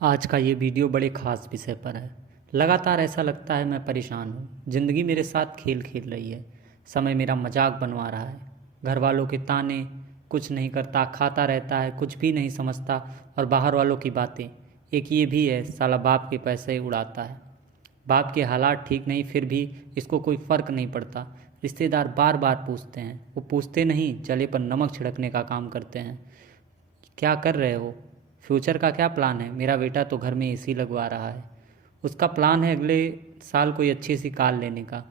आज का ये वीडियो बड़े ख़ास विषय पर है। लगातार ऐसा लगता है मैं परेशान हूँ। ज़िंदगी मेरे साथ खेल खेल रही है। समय मेरा मजाक बनवा रहा है। घर वालों के ताने, कुछ नहीं करता, खाता रहता है, कुछ भी नहीं समझता। और बाहर वालों की बातें, एक ये भी है, साला बाप के पैसे उड़ाता है। बाप के हालात ठीक नहीं, फिर भी इसको कोई फ़र्क नहीं पड़ता। रिश्तेदार बार बार पूछते हैं, वो पूछते नहीं, जले पर नमक छिड़कने का काम करते हैं। क्या कर रहे हो? फ्यूचर का क्या प्लान है? मेरा बेटा तो घर में एसी लगवा रहा है। उसका प्लान है अगले साल कोई अच्छी सी कार लेने का।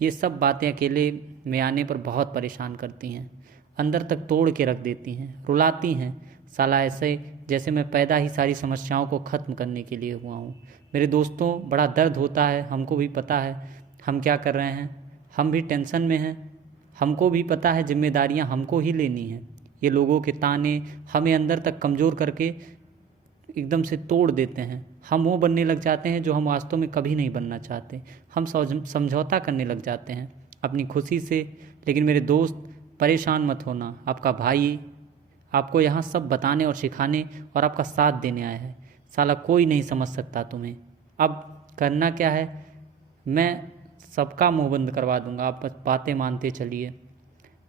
ये सब बातें अकेले में आने पर बहुत परेशान करती हैं, अंदर तक तोड़ के रख देती हैं, रुलाती हैं। साला ऐसे जैसे मैं पैदा ही सारी समस्याओं को ख़त्म करने के लिए हुआ हूँ। मेरे दोस्तों, बड़ा दर्द होता है, हमको भी पता है हम क्या कर रहे हैं। हम भी टेंशन में हैं, हमको भी पता है जिम्मेदारियाँ हमको ही लेनी हैं। ये लोगों के ताने हमें अंदर तक कमज़ोर करके एकदम से तोड़ देते हैं। हम वो बनने लग जाते हैं जो हम वास्तव में कभी नहीं बनना चाहते। हम समझौता करने लग जाते हैं अपनी खुशी से। लेकिन मेरे दोस्त, परेशान मत होना। आपका भाई आपको यहाँ सब बताने और सिखाने और आपका साथ देने आया है। साला कोई नहीं समझ सकता तुम्हें। अब करना क्या है? मैं सबका मुंह बंद करवा दूंगा, आप बस बातें मानते चलिए।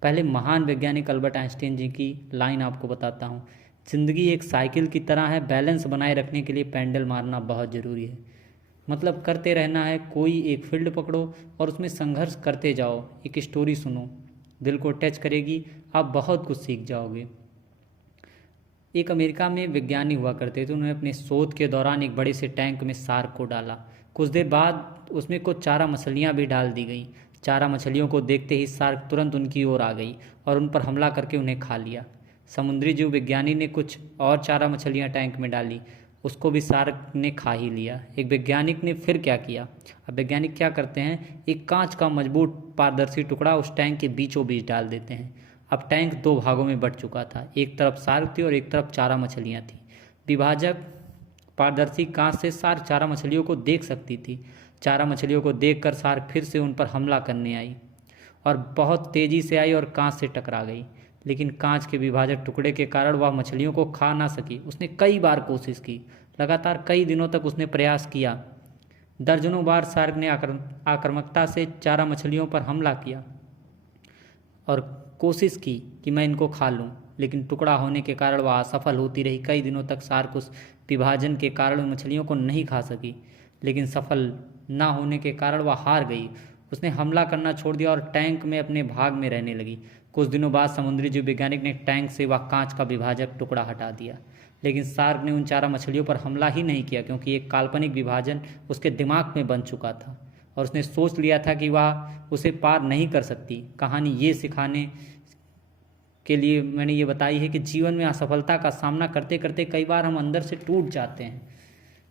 पहले महान वैज्ञानिक अल्बर्ट आइंस्टीन जी की लाइन आपको बताता हूँ। ज़िंदगी एक साइकिल की तरह है, बैलेंस बनाए रखने के लिए पेंडल मारना बहुत ज़रूरी है। मतलब करते रहना है। कोई एक फील्ड पकड़ो और उसमें संघर्ष करते जाओ। एक स्टोरी सुनो, दिल को टच करेगी, आप बहुत कुछ सीख जाओगे। एक अमेरिका में विज्ञानी हुआ करते थे। उन्होंने अपने शोध के दौरान एक बड़े से टैंक में शार्क को डाला। कुछ देर बाद उसमें कुछ चारा मछलियाँ भी डाल दी गई। चारा मछलियों को देखते ही शार्क तुरंत उनकी ओर आ गई और उन पर हमला करके उन्हें खा लिया। समुद्री जीव विज्ञानी ने कुछ और चारा मछलियाँ टैंक में डाली, उसको भी शार्क ने खा ही लिया। एक वैज्ञानिक ने फिर क्या किया? अब वैज्ञानिक क्या करते हैं, एक कांच का मजबूत पारदर्शी टुकड़ा उस टैंक के बीचों बीच डाल देते हैं। अब टैंक दो भागों में बंट चुका था। एक तरफ शार्क थी और एक तरफ चारा मछलियाँ थीं। विभाजक पारदर्शी कांच से शार्क चारा मछलियों को देख सकती थी। चारा मछलियों को देखकर शार्क फिर से उन पर हमला करने आई और बहुत तेज़ी से आई और कांच से टकरा गई। लेकिन कांच के विभाजक टुकड़े के कारण वह मछलियों को खा ना सकी। उसने कई बार कोशिश की, लगातार कई दिनों तक उसने प्रयास किया। दर्जनों बार शार्क ने आक्रामकता से चारा मछलियों पर हमला किया और कोशिश की कि मैं इनको खा लूं, लेकिन टुकड़ा होने के कारण वह असफल होती रही। कई दिनों तक शार्क उस विभाजन के कारण उन मछलियों को नहीं खा सकी, लेकिन सफल ना होने के कारण वह हार गई। उसने हमला करना छोड़ दिया और टैंक में अपने भाग में रहने लगी। कुछ दिनों बाद समुद्री जीव वैज्ञानिक ने टैंक से वह कांच का विभाजक टुकड़ा हटा दिया, लेकिन शार्क ने उन चारा मछलियों पर हमला ही नहीं किया, क्योंकि एक काल्पनिक विभाजन उसके दिमाग में बन चुका था और उसने सोच लिया था कि वह उसे पार नहीं कर सकती। कहानी ये सिखाने के लिए मैंने ये बताई है कि जीवन में असफलता का सामना करते करते कई बार हम अंदर से टूट जाते हैं,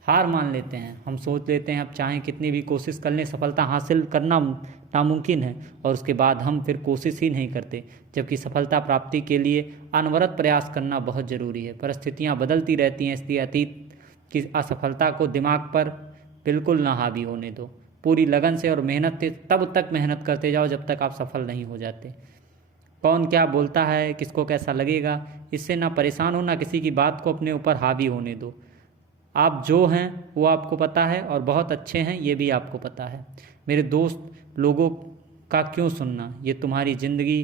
हार मान लेते हैं। हम सोच लेते हैं अब चाहे कितनी भी कोशिश कर लें, सफलता हासिल करना नामुमकिन है, और उसके बाद हम फिर कोशिश ही नहीं करते। जबकि सफलता प्राप्ति के लिए अनवरत प्रयास करना बहुत ज़रूरी है। परिस्थितियाँ बदलती रहती हैं, इसलिए अतीत की असफलता को दिमाग पर बिल्कुल ना हावी होने दो। पूरी लगन से और मेहनत से तब तक मेहनत करते जाओ जब तक आप सफल नहीं हो जाते। कौन क्या बोलता है, किसको कैसा लगेगा, इससे ना परेशान हो, ना किसी की बात को अपने ऊपर हावी होने दो। आप जो हैं वो आपको पता है और बहुत अच्छे हैं, ये भी आपको पता है। मेरे दोस्त, लोगों का क्यों सुनना? ये तुम्हारी ज़िंदगी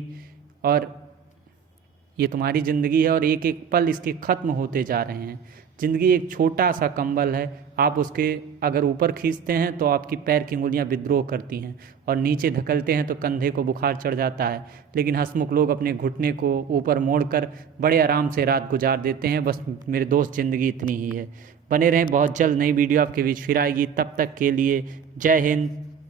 है और एक एक पल इसके ख़त्म होते जा रहे हैं। ज़िंदगी एक छोटा सा कंबल है, आप उसके अगर ऊपर खींचते हैं तो आपकी पैर की उंगलियां विद्रोह करती हैं और नीचे धकेलते हैं तो कंधे को बुखार चढ़ जाता है। लेकिन हंसमुख लोग अपने घुटने को ऊपर मोड़कर बड़े आराम से रात गुजार देते हैं। बस मेरे दोस्त, ज़िंदगी इतनी ही है। बने रहें, बहुत जल्द नई वीडियो आपके बीच फिर आएगी। तब तक के लिए जय हिंद,